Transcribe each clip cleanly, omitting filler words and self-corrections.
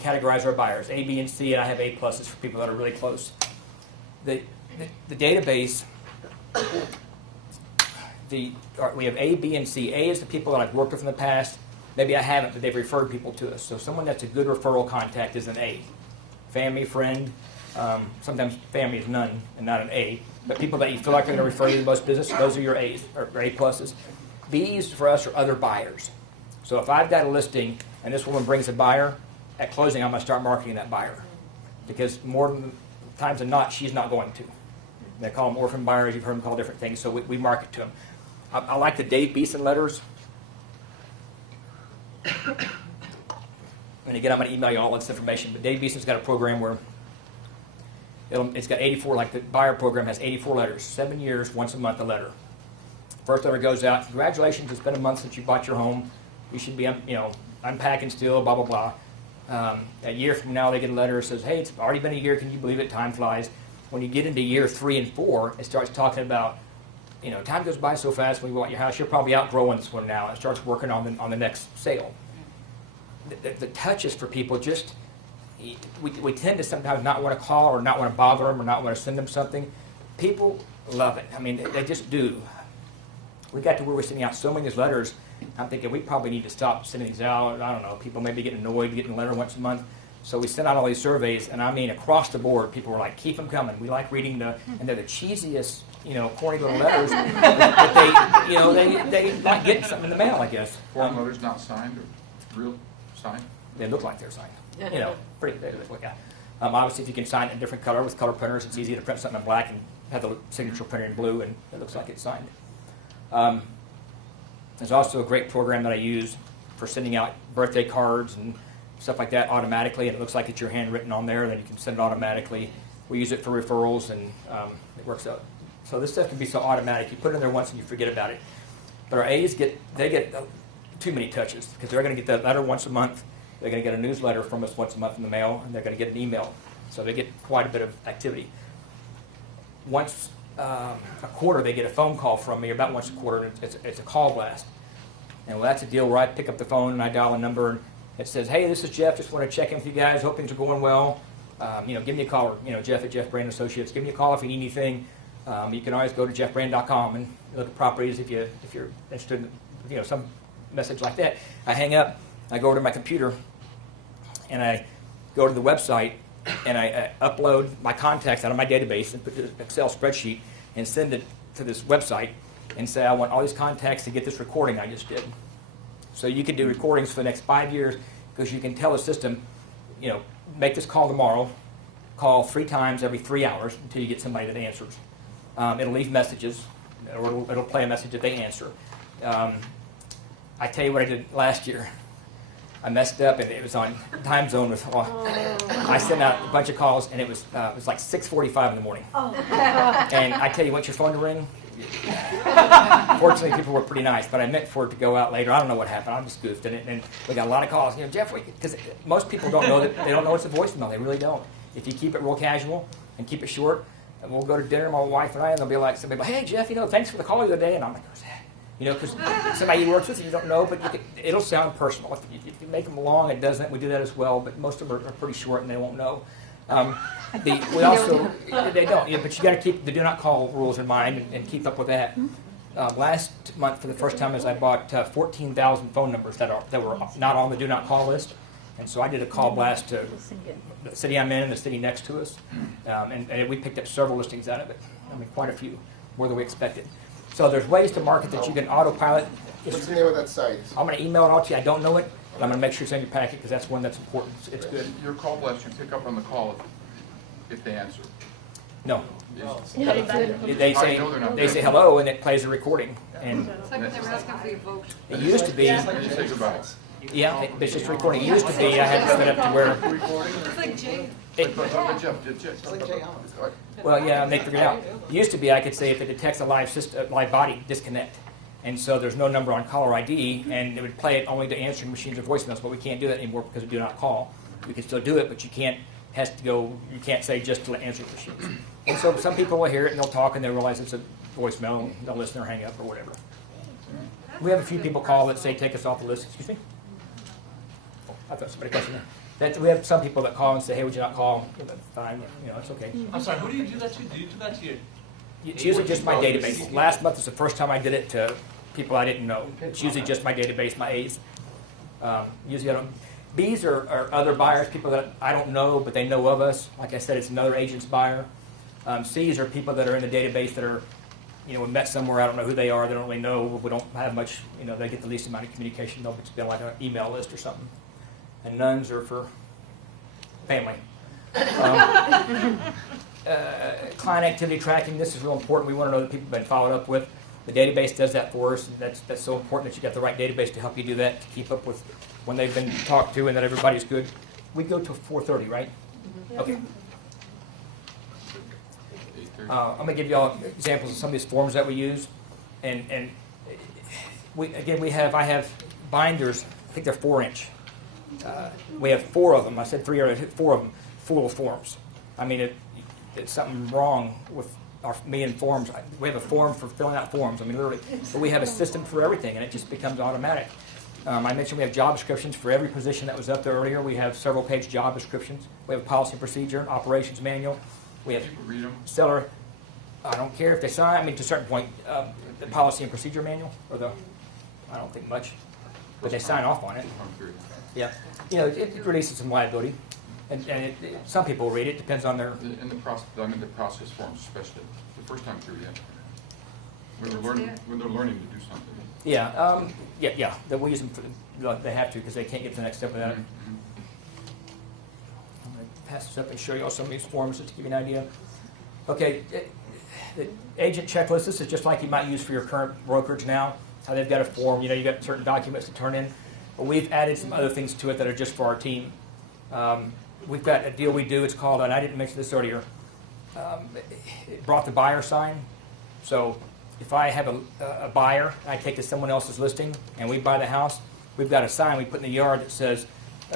categorize our buyers, A, B, and C, and I have A pluses for people that are really close. The database, we have A, B, and C. A is the people that I've worked with in the past. Maybe I haven't, but they've referred people to us. So someone that's a good referral contact is an A. Family, friend, sometimes family is none and not an A. But people that you feel like are going to refer you to the most business, those are your A's, or A pluses. B's for us are other buyers. So if I've got a listing and this woman brings a buyer, at closing I'm going to start marketing that buyer. Because more times than not, she's not going to. They call them orphan buyers. You've heard them call different things, so we market to them. I like the Dave Beeson letters. And again, I'm going to email you all this information, but Dave Beeson's got a program where it's got 84, like the buyer program has 84 letters, 7 years, once a month a letter. First letter goes out, congratulations, it's been a month since you bought your home. You should be, unpacking still, blah, blah, blah. A year from now, they get a letter that says, hey, it's already been a year, can you believe it, time flies. When you get into year 3 and 4, it starts talking about, time goes by so fast when you want your house, you're probably outgrowing this one now. It starts working on the next sale. The touches for people just, we tend to sometimes not want to call or not want to bother them or not want to send them something. People love it. I mean, they just do. We got to where we're sending out so many of these letters. I'm thinking we probably need to stop sending these out. I don't know. People may be getting annoyed getting a letter once a month. So we sent out all these surveys, and I mean across the board, people were like, keep them coming. We like reading and they're the cheesiest, corny little letters. But they like getting something in the mail, I guess. Form letters not signed or real signed? They look like they're signed. Pretty they look like. Obviously, if you can sign it in a different color with color printers, it's easy to print something in black and have the signature printed in blue, and it looks like it's signed. There's also a great program that I use for sending out birthday cards and stuff like that automatically, and it looks like it's your handwritten on there, then you can send it automatically. We use it for referrals, and it works out. So this stuff can be so automatic. You put it in there once and you forget about it. But our A's get too many touches because they're going to get that letter once a month. They're going to get a newsletter from us once a month in the mail, and they're going to get an email. So they get quite a bit of activity. Once a quarter, they get a phone call from me, about once a quarter, and it's a call blast. And well, that's a deal where I pick up the phone and I dial a number, and it says, hey, this is Jeff, just want to check in with you guys, hope things are going well. Give me a call, or, Jeff at Jeff Brand Associates, give me a call if you need anything. You can always go to jeffbrand.com and look at properties if you're interested in some message like that. I hang up, I go over to my computer, and I go to the website, and I upload my contacts out of my database and put it in an Excel spreadsheet and send it to this website and say I want all these contacts to get this recording I just did. So you can do recordings for the next 5 years because you can tell the system, make this call tomorrow, call 3 times every 3 hours until you get somebody that answers. It'll leave messages, or it'll play a message if they answer. I tell you what I did last year. I messed up, and it was on time zone. I sent out a bunch of calls, and it was like 6:45 in the morning. And I tell you, want your phone to ring? Fortunately, people were pretty nice, but I meant for it to go out later. I don't know what happened. I just goofed in it, and we got a lot of calls. Jeff, because most people don't know that they don't know it's a voicemail. They really don't. If you keep it real casual and keep it short, and we'll go to dinner, my wife and I, and they'll be like, somebody, hey Jeff, thanks for the call the other day, and I'm like, who's that? Because somebody you work with, you don't know, but it'll sound personal. If you make them long, it doesn't. We do that as well, but most of them are pretty short, and they won't know. They don't. Yeah, but you got to keep the do not call rules in mind and keep up with that. Last month, for the first time, I bought 14,000 phone numbers that were not on the do not call list, and so I did a call blast to the city I'm in and the city next to us, and we picked up several listings out of it. Quite a few, more than we expected. So there's ways to market that you can autopilot. What's the name of that site? I'm going to email it all to you. I don't know it, but I'm going to make sure it's in your packet because that's one that's important. It's good. Your call blast, you pick up on the call if they answer. No. They say hello, and it plays a recording. And It's like when they were asking for your vote. it used to be, And you say goodbye. yeah, it's just recording. It used to be I had to set up to where, It's like Jay. well, yeah, they figured it out. It used to be I could say if it detects a live body, disconnect. And so there's no number on caller ID, and it would play it only to answering machines or voicemails, but we can't do that anymore because we do not call. We can still do it, but you can't say just to answering machines. And so some people will hear it and they'll talk and they'll realize it's a voicemail, and they'll listen or hang up or whatever. We have a few people call that say take us off the list. Excuse me? I thought somebody questioned that. We have some people that call and say, hey, would you not call? Fine, it's okay. I'm sorry, who do you do that to? Do you do that to your... It's usually just my database. Last month was the first time I did it to people I didn't know. It's usually just my database, my A's. Usually I don't. B's are other buyers, people that I don't know, but they know of us. Like I said, it's another agent's buyer. C's are people that are in the database that are, we met somewhere, I don't know who they are, they don't really know, we don't have much, they get the least amount of communication, they'll be like an email list or something. And nuns are for family. Client activity tracking, this is real important. We want to know that people have been followed up with. The database does that for us. And that's so important that you got the right database to help you do that, to keep up with when they've been talked to and that everybody's good. We go to 4:30, right? Mm-hmm. Okay. I'm going to give you all examples of some of these forms that we use. And I have binders, I think they're 4-inch. We have 4 of them. I said 3 or 4 of them full of forms. I mean, it's something wrong with me and forms. We have a form for filling out forms. I mean, literally. But we have a system for everything, and it just becomes automatic. I mentioned we have job descriptions for every position that was up there earlier. We have several page job descriptions. We have a policy and procedure, operations manual. We have read them. seller. I don't care if they sign. I mean, to a certain point, the policy and procedure manual, I don't think much, but they sign off on it. Yeah, it releases some liability, and some people read it. Depends on their. In the process, the process forms, especially the first time through, when they're learning to do something. Yeah, yeah. That we use them they have to because they can't get to the next step without it. Mm-hmm. I'm going to pass this up and show you all some of these forms just to give you an idea. Okay, the agent checklist. This is just like you might use for your current brokerage now. How they've got a form. You got certain documents to turn in. But we've added some other things to it that are just for our team. We've got a deal we do. It's called, and I didn't mention this earlier, it brought the buyer sign. So if I have a buyer, I take to someone else's listing, and we buy the house, we've got a sign we put in the yard that says,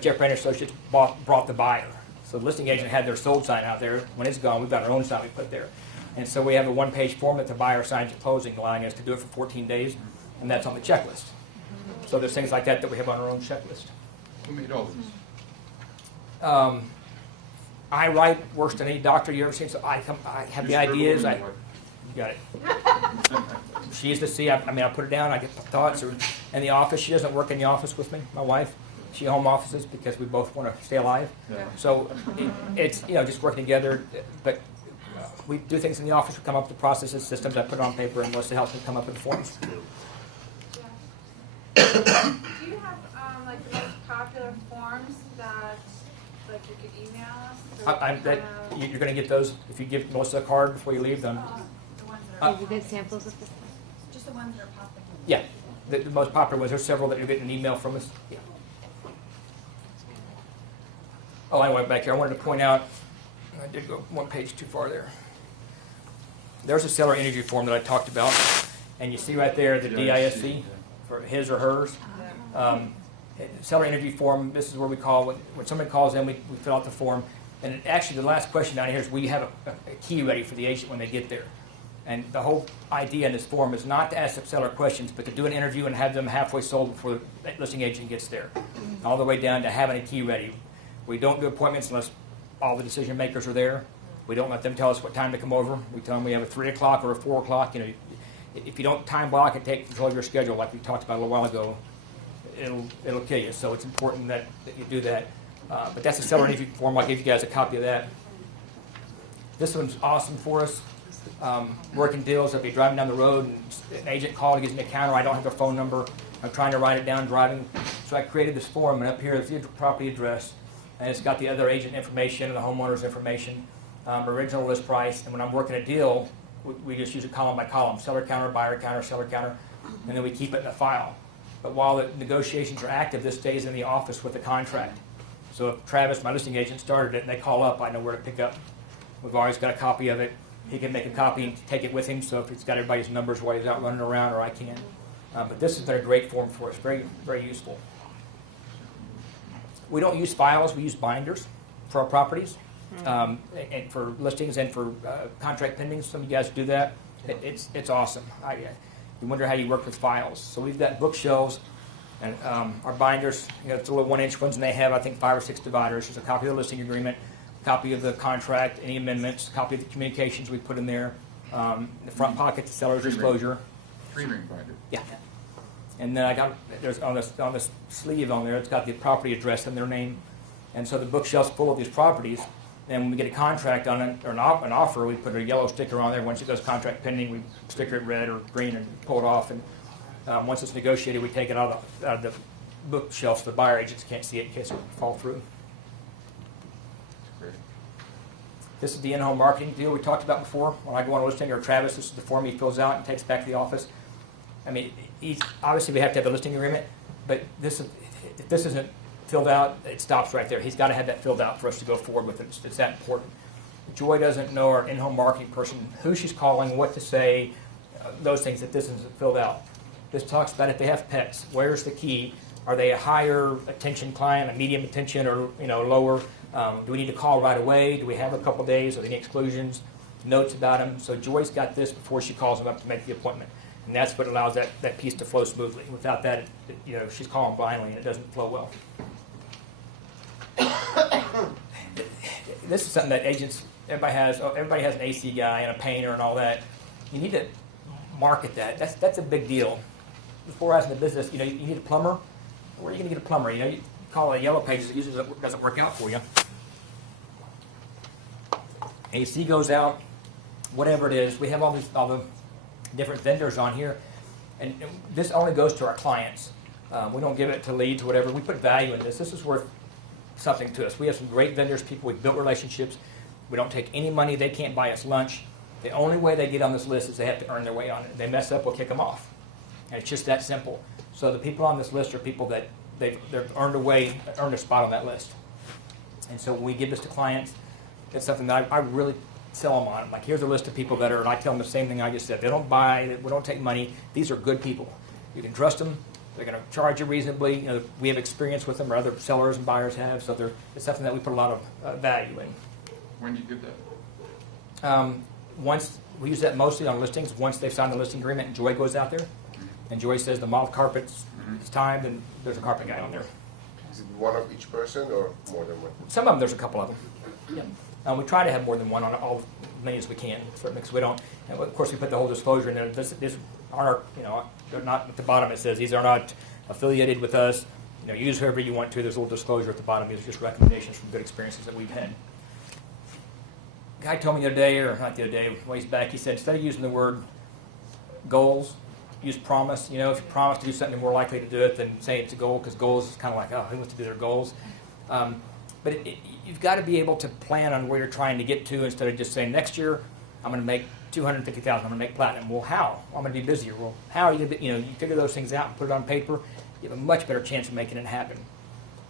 Jeff Brainer Associates brought the buyer. So the listing agent had their sold sign out there. When it's gone, we've got our own sign we put there. And so we have a one-page form that the buyer signs at closing, allowing us to do it for 14 days, and that's on the checklist. So there's things like that we have on our own checklist. Who made all these? I write worse than any doctor you ever seen, so I have the ideas. You got it. She used to see, I put it down, I get thoughts. Or in the office, she doesn't work in the office with me, my wife. She home offices because we both want to stay alive. Yeah. So it's, just working together. But we do things in the office, we come up with processes, systems, I put it on paper, and Melissa helps me come up with forms. Do you have the most popular forms that you could email us? You're going to get those if you give Melissa a card before you leave them. The ones that are You get samples of this? just the ones that are popular. Yeah, the most popular ones. There's several that you're getting an email from us. Yeah. Oh, I went back here. I wanted to point out, I did go one page too far there. There's a seller interview form that I talked about, and you see right there the DISC for his or hers. Seller interview form, this is where we call, when somebody calls in, we fill out the form. And actually the last question down here is we have a key ready for the agent when they get there. And the whole idea in this form is not to ask the seller questions, but to do an interview and have them halfway sold before the listing agent gets there. All the way down to having a key ready. We don't do appointments unless all the decision makers are there. We don't let them tell us what time to come over. We tell them we have a 3 o'clock or a 4 o'clock. If you don't time block and take control of your schedule like we talked about a little while ago, it'll kill you. So it's important that you do that. But that's a seller interview form. I'll give you guys a copy of that. This one's awesome for us. Working deals, if you're driving down the road and an agent calls and gives me a counter, I don't have their phone number. I'm trying to write it down driving. So I created this form, and up here is the property address. And it's got the other agent information and the homeowner's information, original list price. And when I'm working a deal, we just use it column by column, seller counter, buyer counter, seller counter, and then we keep it in a file. But while the negotiations are active, this stays in the office with the contract. So if Travis, my listing agent, started it and they call up, I know where to pick up. We've always got a copy of it. He can make a copy and take it with him, so if it's got everybody's numbers while he's out running around, or I can. But this has been a great form for us, very, very useful. We don't use files, we use binders for our properties, and for listings and for contract pendings. Some of you guys do that. It's awesome. You wonder how you work with files. So we've got bookshelves And our binders, it's the little 1-inch ones, and they have, I think, 5 or 6 dividers. There's a copy of the listing agreement, a copy of the contract, any amendments, a copy of the communications we put in there, the front pocket, the seller's disclosure. 3-ring binder. Yeah. And then there's on this sleeve on there, it's got the property address and their name. And so the bookshelf's full of these properties. And when we get a contract on it, or an offer, we put a yellow sticker on there. Once it goes contract pending, we sticker it red or green and pull it off. And once it's negotiated, we take it out of the bookshelf so the buyer agents can't see it in case it fall through. Great. This is the in-home marketing deal we talked about before. When I go on a listing, or Travis, this is the form he fills out and takes back to the office. I mean, obviously we have to have the listing agreement, but if this isn't filled out, it stops right there. He's got to have that filled out for us to go forward with it. It's that important. Joy doesn't know, our in-home marketing person, who she's calling, what to say, those things, if this isn't filled out. This talks about if they have pets, where's the key? Are they a higher attention client, a medium attention, or lower? Do we need to call right away? Do we have a couple days? Are there any exclusions? Notes about them. So Joy's got this before she calls them up to make the appointment. And that's what allows that piece to flow smoothly. Without that, she's calling blindly and it doesn't flow well. This is something that everybody has an AC guy and a painter and all that. You need to market that. That's a big deal. Before I was in the business, you need a plumber. Where are you going to get a plumber? You call it Yellow Pages, it usually doesn't work out for you. AC goes out, whatever it is. We have all the different vendors on here, and this only goes to our clients. We don't give it to leads or whatever. We put value in this. This is worth something to us. We have some great vendors, people we've built relationships. We don't take any money. They can't buy us lunch. The only way they get on this list is they have to earn their way on it. If they mess up, we'll kick them off. And it's just that simple. So the people on this list are people that they've earned a spot on that list. And so when we give this to clients, it's something that I really sell them on. Like, here's a list of people that are, and I tell them the same thing I just said. They don't buy, we don't take money. These are good people. You can trust them. They're going to charge you reasonably. We have experience with them, or other sellers and buyers have. So it's something that we put a lot of value in. When do you give that? Once we use that mostly on listings. Once they've signed the listing agreement, and Joy goes out there, and Joy says the moth carpet's it's time, then there's a carpet guy on there. Is it one of each person or more than one? Some of them, there's a couple of them. Yeah. We try to have more than one on all as many as we can, because we don't. And of course, we put the whole disclosure in there. These are, they're not at the bottom. It says these are not affiliated with us. Use whoever you want to. There's a little disclosure at the bottom. These are just recommendations from good experiences that we've had. A guy told me the other day, or not the other day, ways back, he said instead of using the word goals, use promise. If you promise to do something, you're more likely to do it than say it's a goal, because goals is kind of like, who wants to do their goals? But you've got to be able to plan on where you're trying to get to instead of just saying, next year I'm going to make $250,000. I'm going to make platinum. Well, how? I'm going to be busier. Well, how are you going to be, you figure those things out and put it on paper, you have a much better chance of making it happen.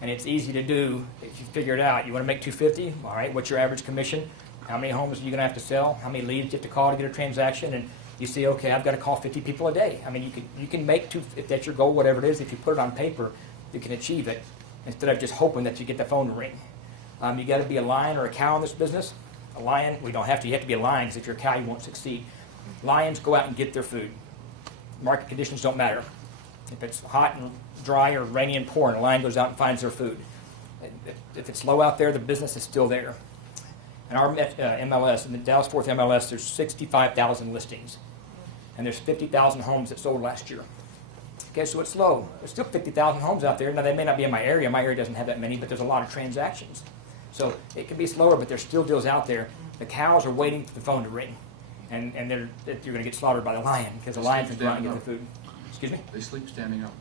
And it's easy to do if you figure it out. You want to make $250? All right, what's your average commission? How many homes are you going to have to sell? How many leads do you have to call to get a transaction? And you see, okay, I've got to call 50 people a day. I mean, you can make if that's your goal, whatever it is, if you put it on paper, you can achieve it instead of just hoping that you get the phone to ring. You got to be a lion or a cow in this business. A lion, we don't have to. You have to be a lion, because if you're a cow, you won't succeed. Lions go out and get their food. Market conditions don't matter. If it's hot and dry or rainy and pouring, a lion goes out and finds their food. If it's low out there, the business is still there. In our MLS, in the Dallas-Fort Worth MLS, there's 65,000 listings. And there's 50,000 homes that sold last year. Okay, so it's low. There's still 50,000 homes out there. Now, they may not be in my area. My area doesn't have that many, but there's a lot of transactions. So it can be slower, but there's still deals out there. The cows are waiting for the phone to ring. And you're going to get slaughtered by the lion, because the lion's going to go out and get the food. Excuse me? They sleep standing up.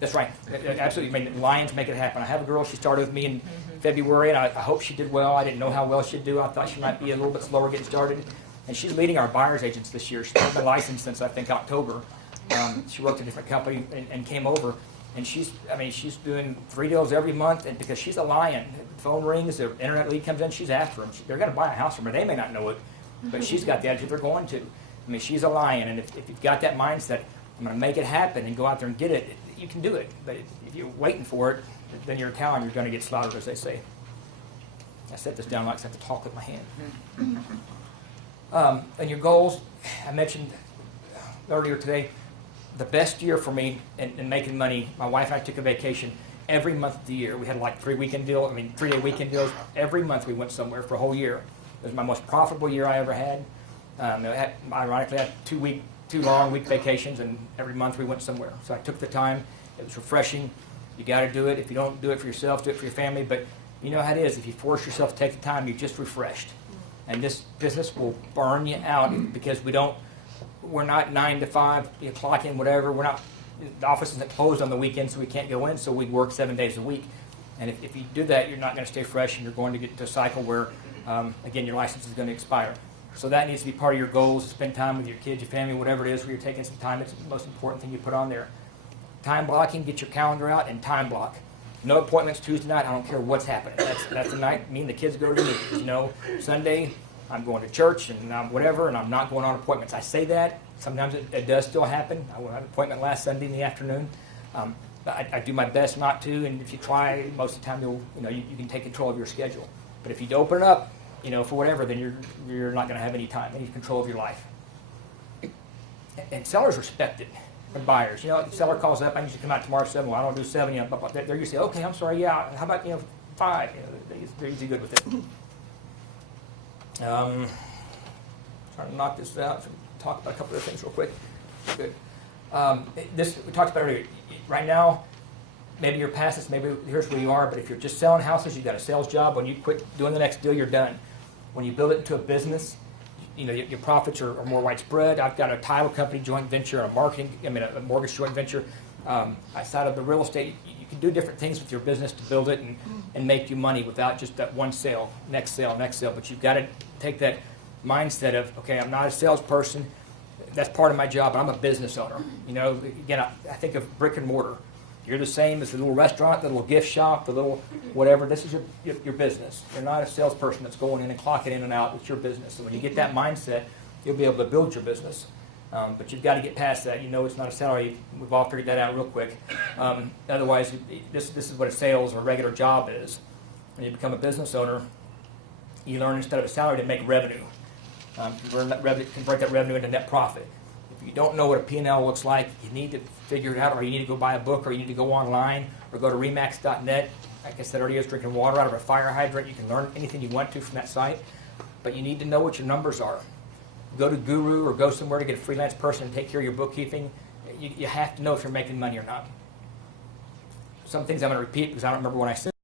That's right. Absolutely. I mean, lions make it happen. I have a girl, she started with me in February, and I hope she did well. I didn't know how well she'd do. I thought she might be a little bit slower getting started. And she's leading our buyer's agents this year. She's been licensed since, I think, October. She worked at a different company and came over. And she's doing 3 deals every month, and because she's a lion. The phone rings, the internet lead comes in, she's after them. They're going to buy a house from her. They may not know it, but she's got the attitude they're going to. I mean, she's a lion, and if you've got that mindset, I'm going to make it happen and go out there and get it, you can do it. But if you're waiting for it, then you're a cow and you're going to get slaughtered, as they say. I set this down like I have to talk with my hand. And your goals, I mentioned earlier today, the best year for me in making money, my wife and I took a vacation every month of the year. We had like 3-day weekend deals. Every month we went somewhere for a whole year. It was my most profitable year I ever had. Ironically, I had 2 long week vacations, and every month we went somewhere. So I took the time. It was refreshing. You got to do it. If you don't do it for yourself, do it for your family. But you know how it is. If you force yourself to take the time, you're just refreshed. And this business will burn you out because we're not 9 to 5, you clock in, whatever. The office isn't closed on the weekend, so we can't go in, so we work 7 days a week. And if you do that, you're not going to stay fresh, and you're going to get to a cycle where, again, your license is going to expire. So that needs to be part of your goals, to spend time with your kids, your family, whatever it is, where you're taking some time. It's the most important thing you put on there. Time blocking, get your calendar out and time block. No appointments Tuesday night, I don't care what's happening. That's the night me and the kids go to the movies. You know, Sunday, I'm going to church and whatever, and I'm not going on appointments. I say that. Sometimes it does still happen. I had an appointment last Sunday in the afternoon. But I do my best not to, and if you try, most of the time you can take control of your schedule. But if you open it up, for whatever, then you're not going to have any time, any control of your life. And sellers respect it, and buyers. The seller calls up, I need you to come out tomorrow at 7. Well, I don't do 7. They're usually, okay, I'm sorry, yeah. How about 5? They're usually good with it. Trying to knock this out. Talk about a couple of things real quick. Good. We talked about earlier. Right now, maybe you're past this, maybe here's where you are, but if you're just selling houses, you've got a sales job. When you quit doing the next deal, you're done. When you build it into a business, your profits are more widespread. I've got a title company joint venture, a mortgage joint venture. Outside of the real estate, you can do different things with your business to build it and make you money without just that one sale, next sale. But you've got to take that mindset of, okay, I'm not a salesperson. That's part of my job, but I'm a business owner. Again, I think of brick and mortar. You're the same as the little restaurant, the little gift shop, the little whatever. This is your business. You're not a salesperson that's going in and clocking in and out. It's your business. So when you get that mindset, you'll be able to build your business. But you've got to get past that. It's not a salary. We've all figured that out real quick. Otherwise, this is what a sales or regular job is. When you become a business owner, you learn instead of a salary to make revenue. Convert that revenue into net profit. If you don't know what a P&L looks like, you need to figure it out, or you need to go buy a book, or you need to go online, or go to remax.net. Like I said earlier, it's drinking water out of a fire hydrant. You can learn anything you want to from that site, but you need to know what your numbers are. Go to Guru or go somewhere to get a freelance person and take care of your bookkeeping. You have to know if you're making money or not. Some things I'm going to repeat because I don't remember when I said